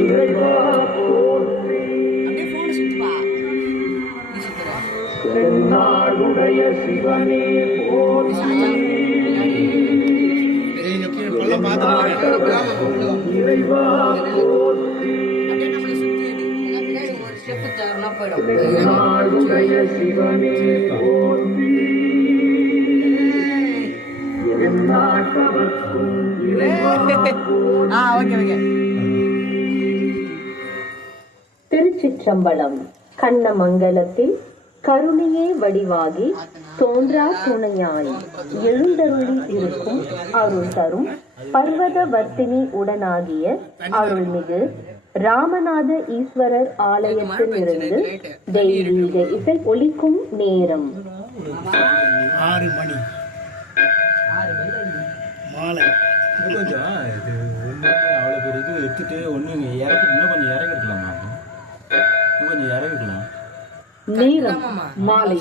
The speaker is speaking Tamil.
இறைவா போற்றி. நாடுடைய சிவனே போற்றி. இறைவா போற்றி. நாடுடைய சிவனே போற்றி. நாட்டவர்க்கும் இறைவா போற்றி. திருச்சிற்றம்பலம். கண்ணமங்கலத்தில் கருணையே வடிவாகி தோன்றா துணையாய் எழுந்தருளி இருக்கும் அருள் தரும் பர்வதவர்த்தினி உடனாகிய அருள்மிகு ராமநாத ஈஸ்வரர் ஆலயத்தில் இருந்து தெய்வீக இசை ஒலிக்கும் நேரம் 6 மணி மாலை. கொஞ்சம் இது ஒன்று அவ்வளோ பேர் இது எடுத்துட்டு ஒன்று இறக்கி இன்னும் கொஞ்சம் இறக்கிருக்கலாமா? இன்னும் கொஞ்சம் இறக்கிருக்கலாம். நேரம் மாலை